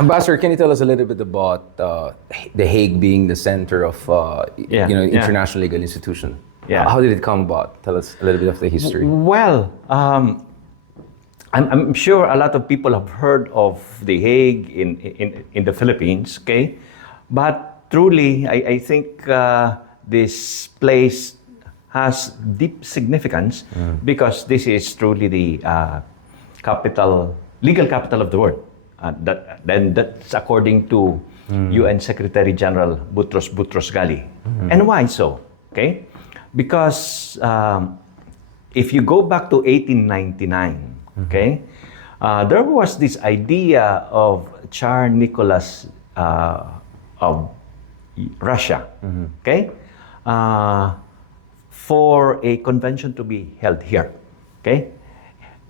Ambassador, can you tell us a little bit about the Hague being the center of international legal institution? Yeah. How did it come about? Tell us a little bit of the history. Well, I'm sure a lot of people have heard of the Hague in the Philippines, okay? But truly, I think this place has deep significance because this is truly the legal capital of the world. That's according to UN Secretary General Boutros Ghali. And why so? Okay, because if you go back to 1899, okay, there was this idea of Tsar Nicholas of Russia, okay, for a convention to be held here, okay.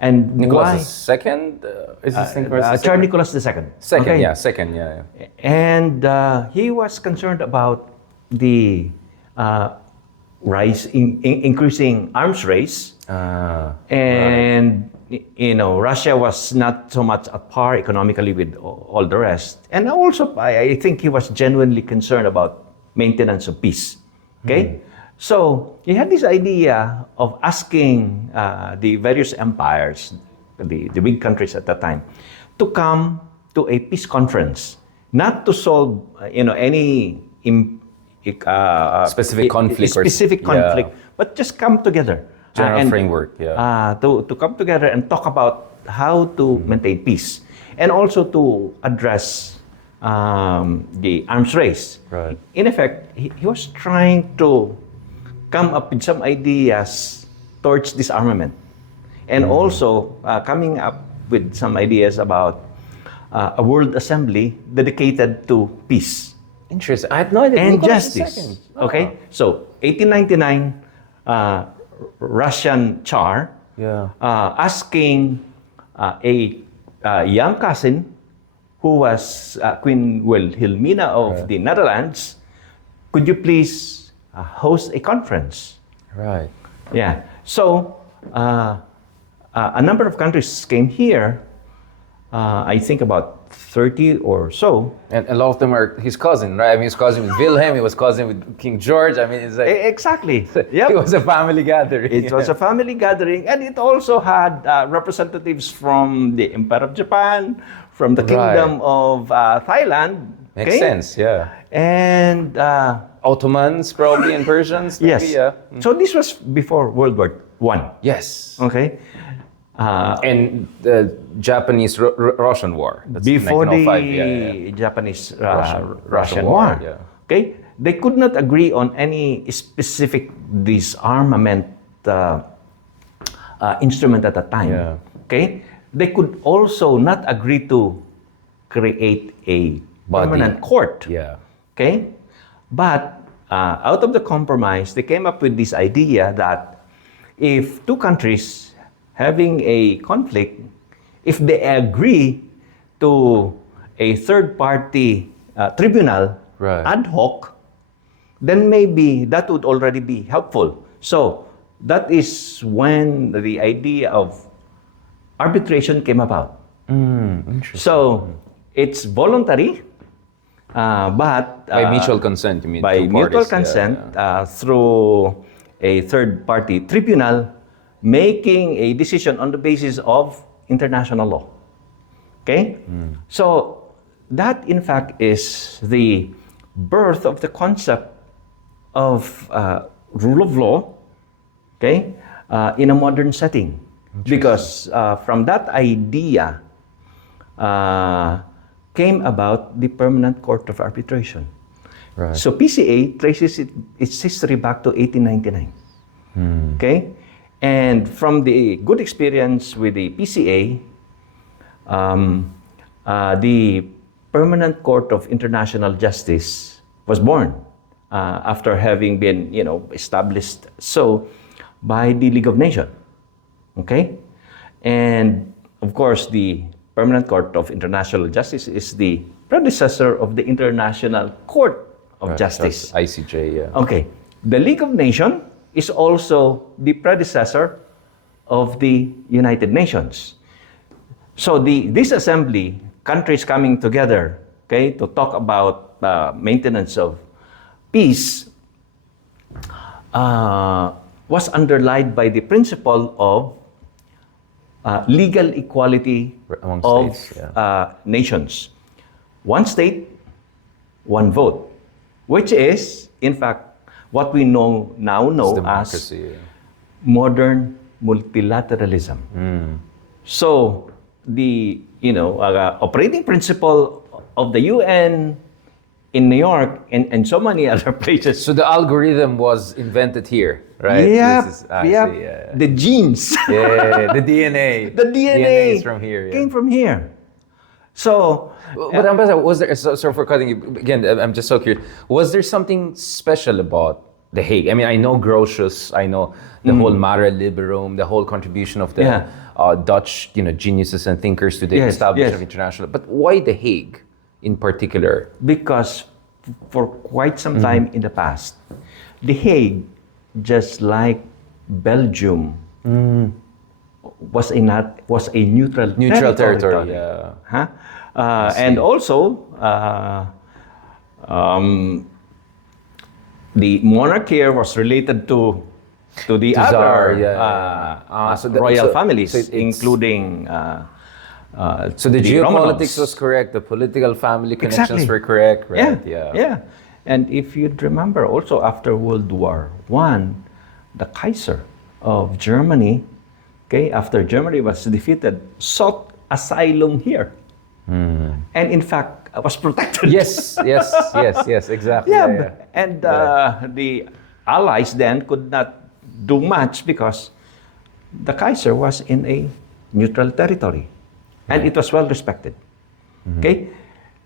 And Nicholas II? Is this Tsar Nicholas II. Second, okay? yeah, second, yeah. And he was concerned about the increasing arms race. And, you know, Russia was not so much at par economically with all the rest. And also, I think he was genuinely concerned about maintenance of peace. Okay? So he had this idea of asking the various empires, the big countries at that time, to come to a peace conference, not to solve any specific conflict, but just come together. General framework, yeah. To come together and talk about how to maintain peace, and also to address the arms race. Right. In effect, he was trying to come up with some ideas towards disarmament, and also coming up with some ideas about a world assembly dedicated to peace. Interesting. I had no idea. And justice. Okay, so 1899, Russian Tsar asking a young cousin who was Queen Wilhelmina of the Netherlands, could you please host a conference? Right. Yeah. So a number of countries came here. I think about 30 or so. And a lot of them are his cousin, right? I mean, his cousin with Wilhelm, he was cousin with King George. I mean, it's like... Exactly. Yep. It was a family gathering. It was a family gathering, and it also had representatives from the Empire of Japan, from the Kingdom of Thailand. Makes sense, yeah. And... Ottomans, probably, and Persians. Maybe, yes. Yeah. So this was before World War I. Yes. Okay. And the Japanese-Russian War. That's before the 1905, Japanese-Russian War. Yeah. Okay, they could not agree on any specific disarmament instrument at that time. Yeah. Okay, they could also not agree to create a permanent court. Yeah. Okay, but out of the compromise, they came up with this idea that if two countries having a conflict, if they agree to a third-party tribunal, ad hoc, then maybe that would already be helpful. So that is when the idea of arbitration came about. Interesting. So it's voluntary, but... by mutual consent, you mean? By mutual consent, through a third-party tribunal, making a decision on the basis of international law. Okay? So that, in fact, is the birth of the concept of rule of law, okay, in a modern setting. Because from that idea came about the Permanent Court of Arbitration. Right. So PCA traces its history back to 1899. Okay? And from the good experience with the PCA, the Permanent Court of International Justice was born after having been, established so by the League of Nations. Okay? And of course, the Permanent Court of International Justice is the predecessor of the International Court of Justice. ICJ, yeah. Okay. The League of Nations is also the predecessor of the United Nations. So this assembly countries coming together, okay, to talk about maintenance of peace was underlined by the principle of legal equality Among of states, nations. One state, one vote, which is, in fact, what we now know as democracy. modern multilateralism. So the operating principle of the UN in New York and so many other places. So the algorithm was invented here, right? Yeah, This is actually, the genes. yeah, the DNA. The DNA is from here. Yeah. came from here. So, But Ambassador, was there? Sorry for cutting you again. I'm just so curious. Was there something special about the Hague? I mean, I know Grotius. I know the whole Mare Liberum, the whole contribution of the Dutch, geniuses and thinkers to the establishment of international. But why the Hague, in particular? because for quite some time in the past, The Hague, just like Belgium, was a neutral territory. Yeah. Huh? And also, the monarch here was related to the Tsar, other royal families, including. So the geopolitics Romanovs. was correct. The political family connections Exactly. were correct, right? Yeah. And if you'd remember, also after World War I, the Kaiser of Germany, okay, after Germany was defeated, sought asylum here. And in fact, was protected. Yes, exactly. Yeah, and the Allies then could not do much because the Kaiser was in a neutral territory. And it was well respected. Okay?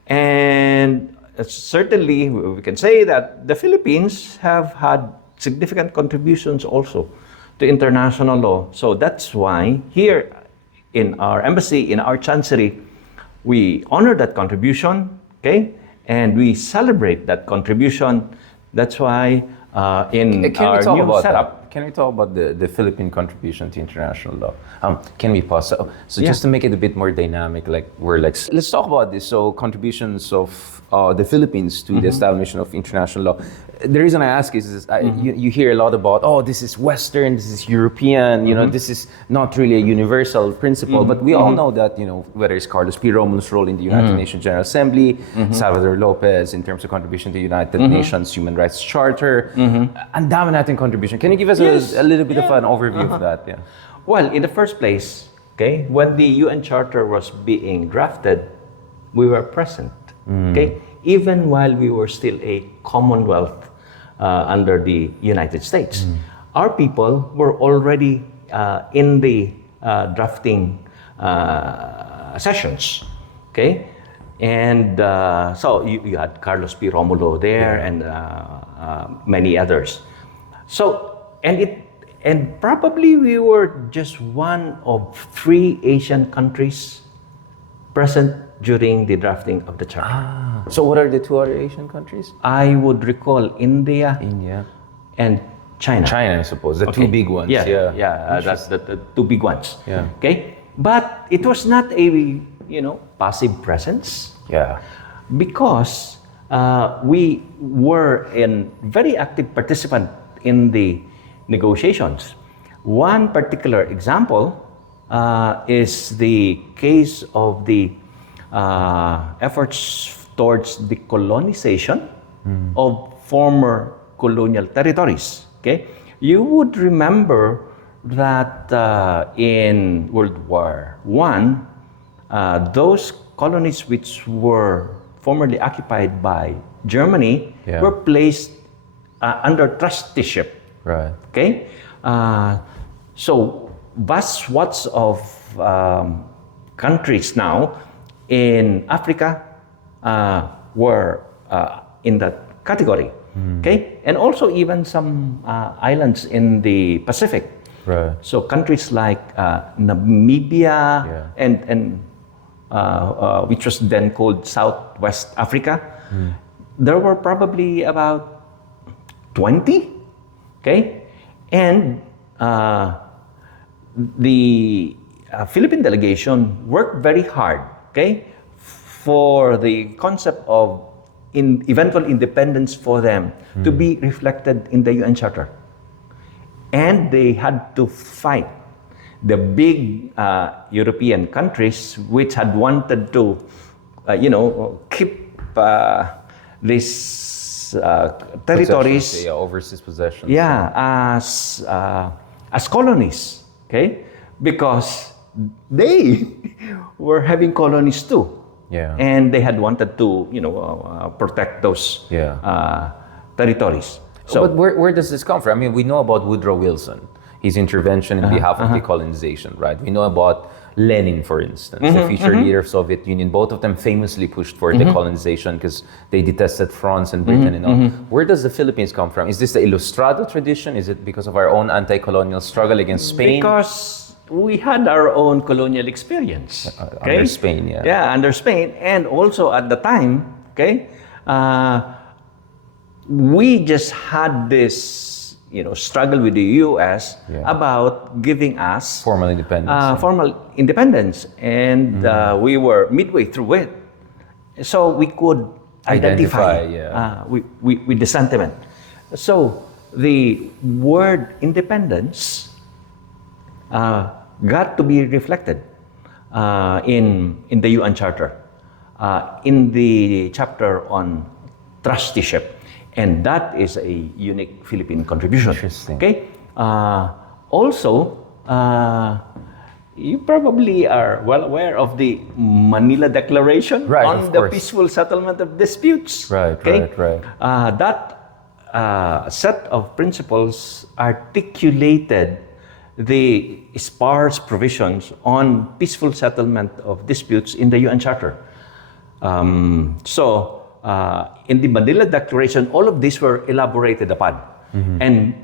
And certainly, we can say that the Philippines have had significant contributions also to international law. So that's why here in our embassy, in our chancery, we honor that contribution, okay? And we celebrate that contribution. That's why in our new setup, Can we talk about the Philippine contribution to international law? Can we pause? So just to make it a bit more dynamic, let's talk about this. So contributions of the Philippines to the establishment of international law. The reason I ask is you hear a lot about, this is Western, this is European, this is not really a universal principle. But we all know that, whether it's Carlos P. Romulo's role in the United Nations General Assembly, Salvador Lopez in terms of contribution to the United Nations Human Rights Charter, and dami natin contribution. Can you give us a little bit of an overview of that? Yeah. Well, in the first place, okay, when the UN Charter was being drafted, we were present. Okay, even while we were still a Commonwealth under the United States, our people were already in the drafting sessions. Okay, and so you had Carlos P. Romulo there and many others. So and probably we were just one of 3 Asian countries present during the drafting of the charter. So what are the 2 other Asian countries? I would recall India and China. China, I suppose. The 2 big ones. That's the 2 big ones. Yeah. Okay, but it was not a passive presence. Yeah. Because we were a very active participant in the negotiations. One particular example is the case of the efforts towards the colonization of former colonial territories. Okay, you would remember that in World War I, those colonies which were formerly occupied by Germany were placed under trusteeship. Right. Okay, so vast swaths of countries now in Africa were in that category. Okay, and also even some islands in the Pacific. Right. So countries like Namibia and which was then called Southwest Africa, there were probably about 20. Okay, and the Philippine delegation worked very hard. Okay, for the concept of eventual independence for them to be reflected in the UN Charter. And they had to fight the big European countries which had wanted to, keep these territories, overseas possessions. As colonies, okay? Because they were having colonies too. Yeah. And they had wanted to, protect those territories. So, but where does this come from? I mean, we know about Woodrow Wilson, his intervention in behalf of decolonization, right? We know about Lenin, for instance, the future leader of Soviet Union. Both of them famously pushed for decolonization because they detested France and Britain and all. Where does the Philippines come from? Is this the Ilustrado tradition? Is it because of our own anti-colonial struggle against Spain? Because we had our own colonial experience. Under Spain, yeah. Yeah, under Spain. And also at the time, okay, we just had this, struggle with the U.S. about giving us formal independence. And we were midway through it. So we could identify with the sentiment. So the word independence got to be reflected in the UN Charter, in the chapter on trusteeship. And that is a unique Philippine contribution. Interesting. Okay. Also, you probably are well aware of the Manila Declaration on the peaceful settlement of disputes. Right. That set of principles articulated the sparse provisions on peaceful settlement of disputes in the UN Charter. In the Manila Declaration, all of these were elaborated upon. And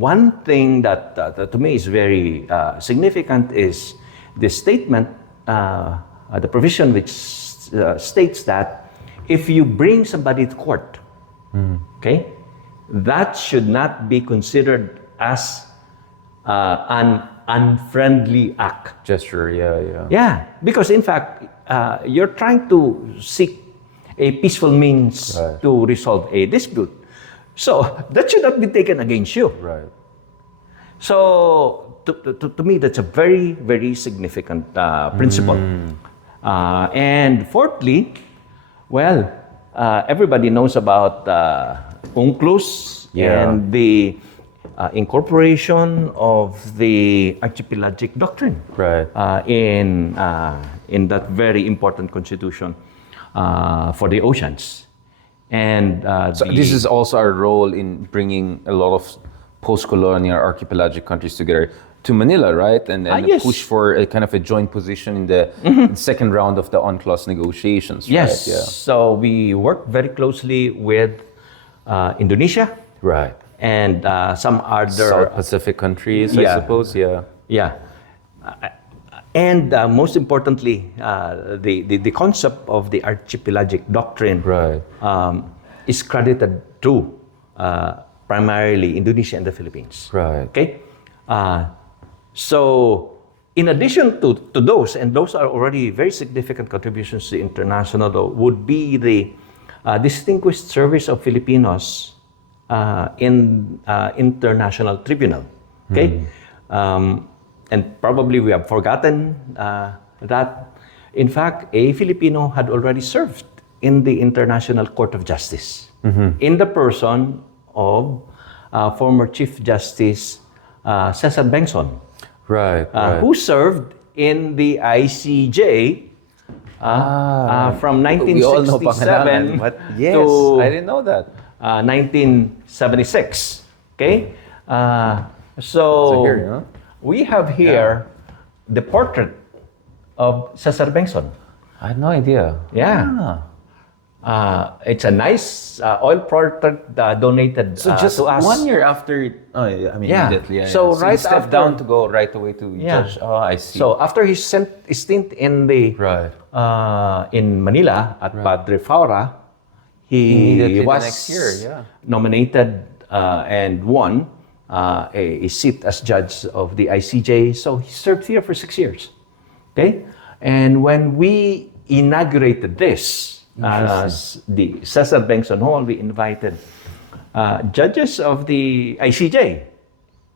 one thing that to me is very significant is the statement, the provision which states that if you bring somebody to court, okay, that should not be considered as an unfriendly act. Gesture, Yeah, because in fact, you're trying to seek a peaceful means to resolve a dispute. So that should not be taken against you. Right. So to me, that's a very, very significant principle. And fourthly, well, everybody knows about UNCLOS and the incorporation of the archipelagic doctrine in that very important constitution for the oceans. And so this is also our role in bringing a lot of post-colonial archipelagic countries together to Manila, right? And yes. push for a kind of a joint position in the second round of the UNCLOS negotiations. Yes. Right? Yeah. So we work very closely with Indonesia. Right. And some other South Pacific countries, I suppose. Yeah. And most importantly, the concept of the archipelagic doctrine is credited to primarily Indonesia and the Philippines. Right. Okay. So, in addition to those, and those are already very significant contributions to international law, would be the distinguished service of Filipinos in international tribunal. Okay. And probably we have forgotten that, in fact, a Filipino had already served in the International Court of Justice in the person of former Chief Justice Cesar Bengson, who served in the ICJ from 1967 to I didn't know that. 1976. Okay, so here, huh? We have here the portrait of Cesar Bengson. I had no idea. Yeah. It's a nice oil portrait donated so just to us. 1 year after, immediately. So right you stepped after, down to go right away to judge. Oh, I see. So after his stint in the in Manila at Padre Faura, he was the next year, nominated and won a seat as judge of the ICJ. So he served here for 6 years. Okay? And when we inaugurated this, the Cesar Bengson Hall, we invited judges of the ICJ,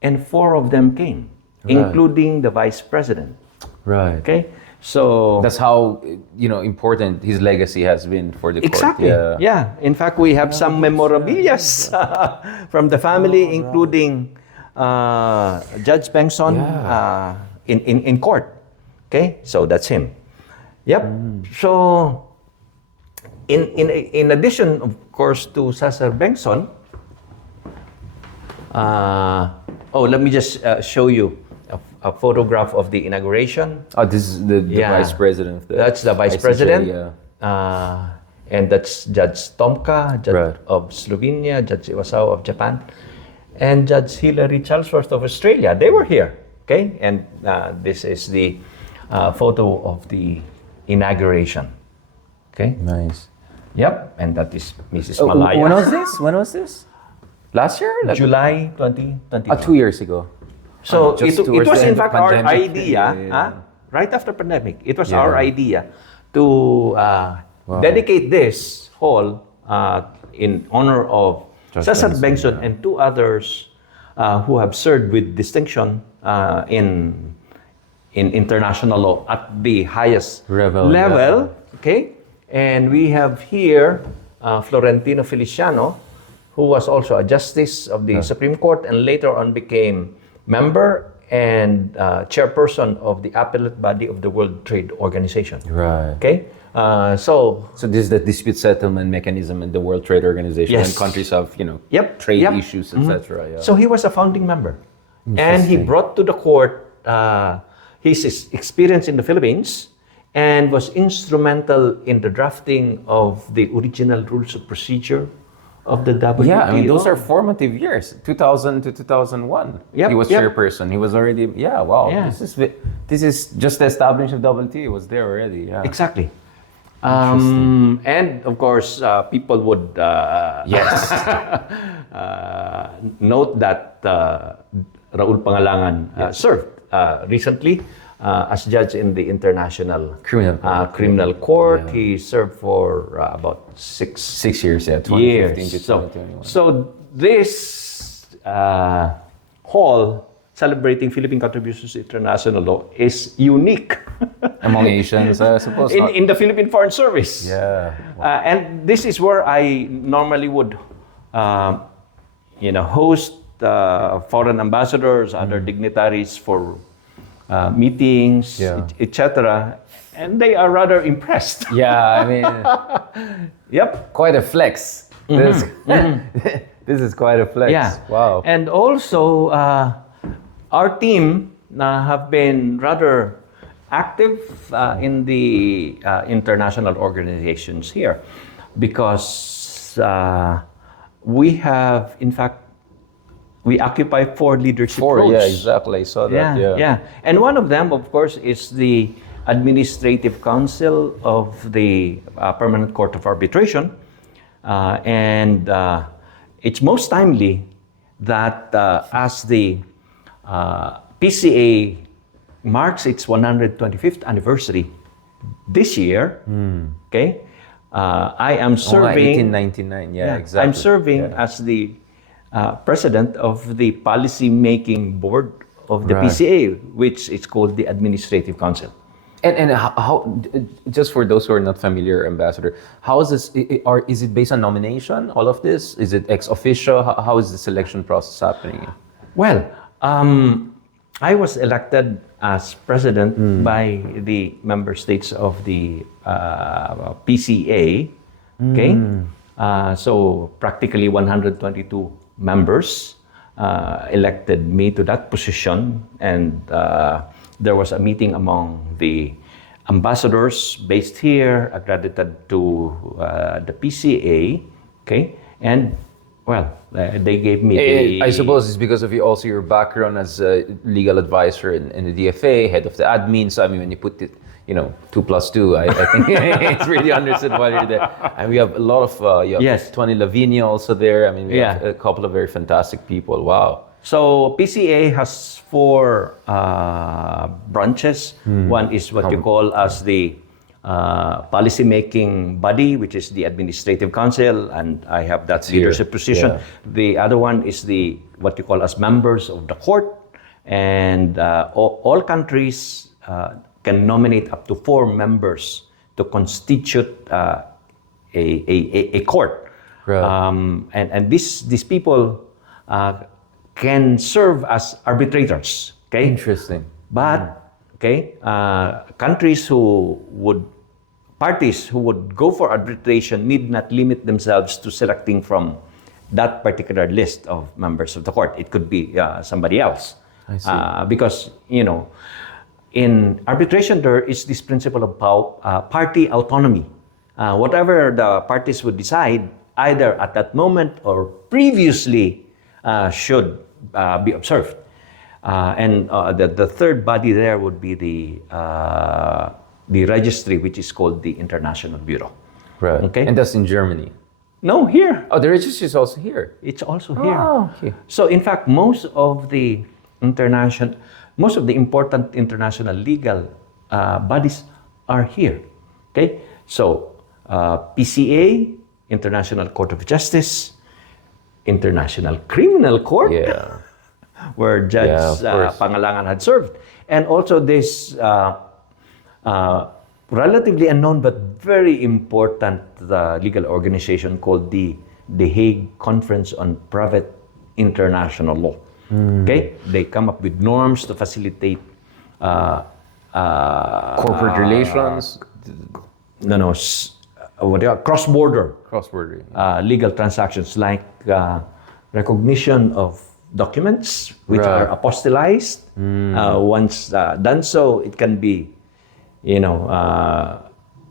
and 4 of them came, including the vice president. Right. Okay, so that's how important his legacy has been for the exactly. court. Yeah. In fact, we have some memorabilia from the family, including Judge Bengson in court. Okay, so that's him. Yep. So, in addition, of course, to Cesar Bengson, let me just show you a photograph of the inauguration. Oh, this is the vice president. That's the vice ICJ, president. And that's Judge Tomka, Judge of Slovenia, Judge Iwasao of Japan, and Judge Hilary Charlesworth of Australia. They were here. Okay, and this is the photo of the inauguration. Okay. Nice. Yep, and that is Mrs. Malaya. When was this? Last year? July 2020. 2 years ago. So Just it towards was the in end of fact our pandemic. idea, right after pandemic, it was our idea to dedicate this hall in honor of Cesar Bengson and 2 others who have served with distinction in international law at the highest level. Okay, and we have here Florentino Feliciano, who was also a justice of the Supreme Court and later on became member and chairperson of the appellate body of the World Trade Organization. Right. Okay, so this is the dispute settlement mechanism in the World Trade Organization, and countries have trade issues, etc. Yeah. So he was a founding member, and he brought to the court his experience in the Philippines, and was instrumental in the drafting of the original rules of procedure of the WTO. Yeah, I mean, those are formative years, 2000 to 2001. He was chairperson. He was already, wow. Yeah. This is just the establishment of WTO. It was there already, Exactly. And of course, people would note that Raul Pangalangan served recently as judge in the International Criminal Court. He served for about 6 years, 2015 to 2021. So this hall celebrating Philippine contributions to international law is unique among Asians, I suppose. In the Philippine Foreign Service. Yeah. And this is where I normally would, host foreign ambassadors, other dignitaries for meetings, etc. And they are rather impressed. Yeah, I mean, yep, quite a flex. This is quite a flex. Yeah. Wow. And also, our team have been rather active in the international organizations here, because we have, in fact, we occupy 4 leadership roles. Yeah, exactly. I saw that. Yeah. And one of them, of course, is the Administrative Council of the Permanent Court of Arbitration. And it's most timely that as the PCA marks its 125th anniversary this year, okay, I am serving... 1899, exactly. I'm serving as the president of the policy-making board of the PCA, which is called the Administrative Council. And how, just for those who are not familiar, Ambassador, how is this, is it based on nomination, all of this? Is it ex officio? How is the selection process happening? Well, I was elected as president by the member states of the PCA, okay? So practically 122 members elected me to that position, and there was a meeting among the ambassadors based here, accredited to the PCA, okay? And well, they gave me I suppose it's because of your background as a legal advisor in the DFA, head of the admin. So I mean, when you put it, 2 plus 2, I think it's really understood why you're there. And we have a lot of, you have Tony Lavinia also there. I mean, we have a couple of very fantastic people. Wow. So PCA has 4 branches. One is what you call as the policy-making body, which is the Administrative Council, and I have that leadership position. Yeah. The other one is what you call as members of the court, and all countries can nominate up to 4 members to constitute a court. Right. And these people can serve as arbitrators. Okay. Interesting. But parties who would go for arbitration need not limit themselves to selecting from that particular list of members of the court. It could be somebody else. I see. Because, in arbitration, there is this principle of party autonomy. Whatever the parties would decide, either at that moment or previously, should be observed. And the third body there would be the registry, which is called the International Bureau. Right. Okay. And that's in Germany. No, here. Oh, the registry is also here. It's also here. Oh, okay. So in fact, most of the important international legal bodies are here. Okay. So PCA, International Court of Justice, International Criminal Court. Yeah. Where Judge Pangalangan had served. And also this relatively unknown but very important legal organization called the Hague Conference on Private International Law. Okay? They come up with norms to facilitate Corporate relations. Cross-border Cross-border. legal transactions like recognition of documents which Right. are apostillized. Once done so, it can be,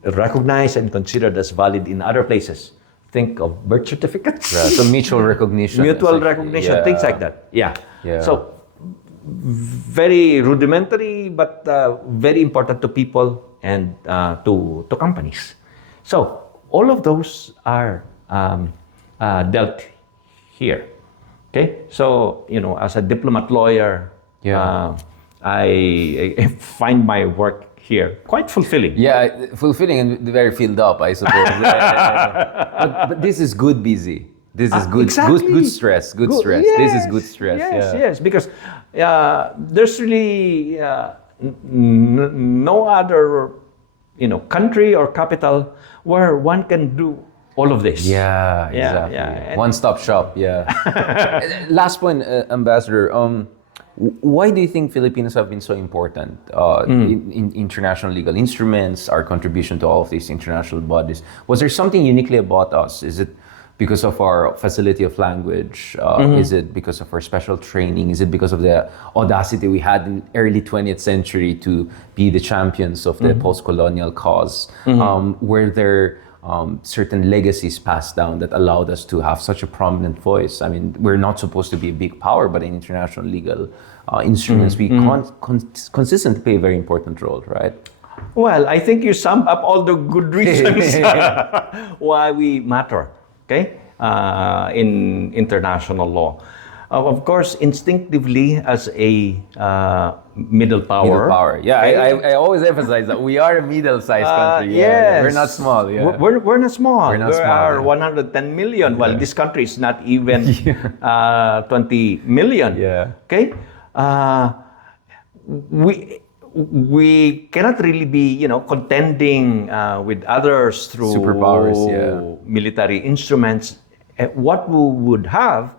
recognized and considered as valid in other places. Think of birth certificates. Right. So mutual recognition. Mutual essentially. recognition, Yeah. things like that. Yeah. Yeah. So, very rudimentary, but very important to people and to companies. So, all of those are dealt here. Okay, so as a diplomat lawyer, I find my work here quite fulfilling. Yeah, fulfilling and very filled up, I suppose. But this is good busy. This is good, exactly. good stress. Good stress. Yes, This is good stress. Yes, because there's really no other country or capital where one can do all of this. Yeah, exactly. Yeah. One-stop shop. Yeah. Last point, Ambassador. Why do you think Filipinos have been so important in international legal instruments, our contribution to all of these international bodies? Was there something uniquely about us? Is it because of our facility of language? Is it because of our special training? Is it because of the audacity we had in early 20th century to be the champions of the post-colonial cause? Were there certain legacies passed down that allowed us to have such a prominent voice? I mean, we're not supposed to be a big power, but in international legal instruments, we consistently play a very important role, right? Well, I think you summed up all the good reasons why we matter, okay, in international law. Of course, instinctively, as a middle power. Middle power. Yeah, I always emphasize that we are a middle-sized country. Yeah. We're not small. Yeah. We're not small. We're not we small, are yeah. 110 million. Well, this country is not even 20 million. Yeah. Okay. We cannot really be, contending with others through Superpowers, military instruments. What we would have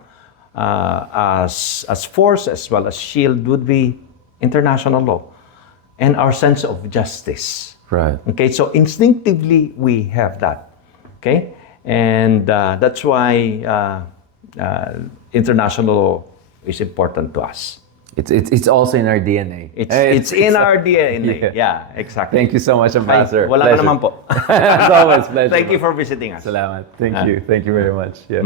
as force as well as shield would be international law and our sense of justice. Right. Okay, so instinctively we have that. Okay, and that's why international law is important to us. It's also in our DNA. It's in our DNA. Yeah, exactly. Thank you so much, Ambassador. Wala ka naman po. As always, pleasure. Thank you for visiting us. Salamat. Thank you. Thank you very much. Yeah.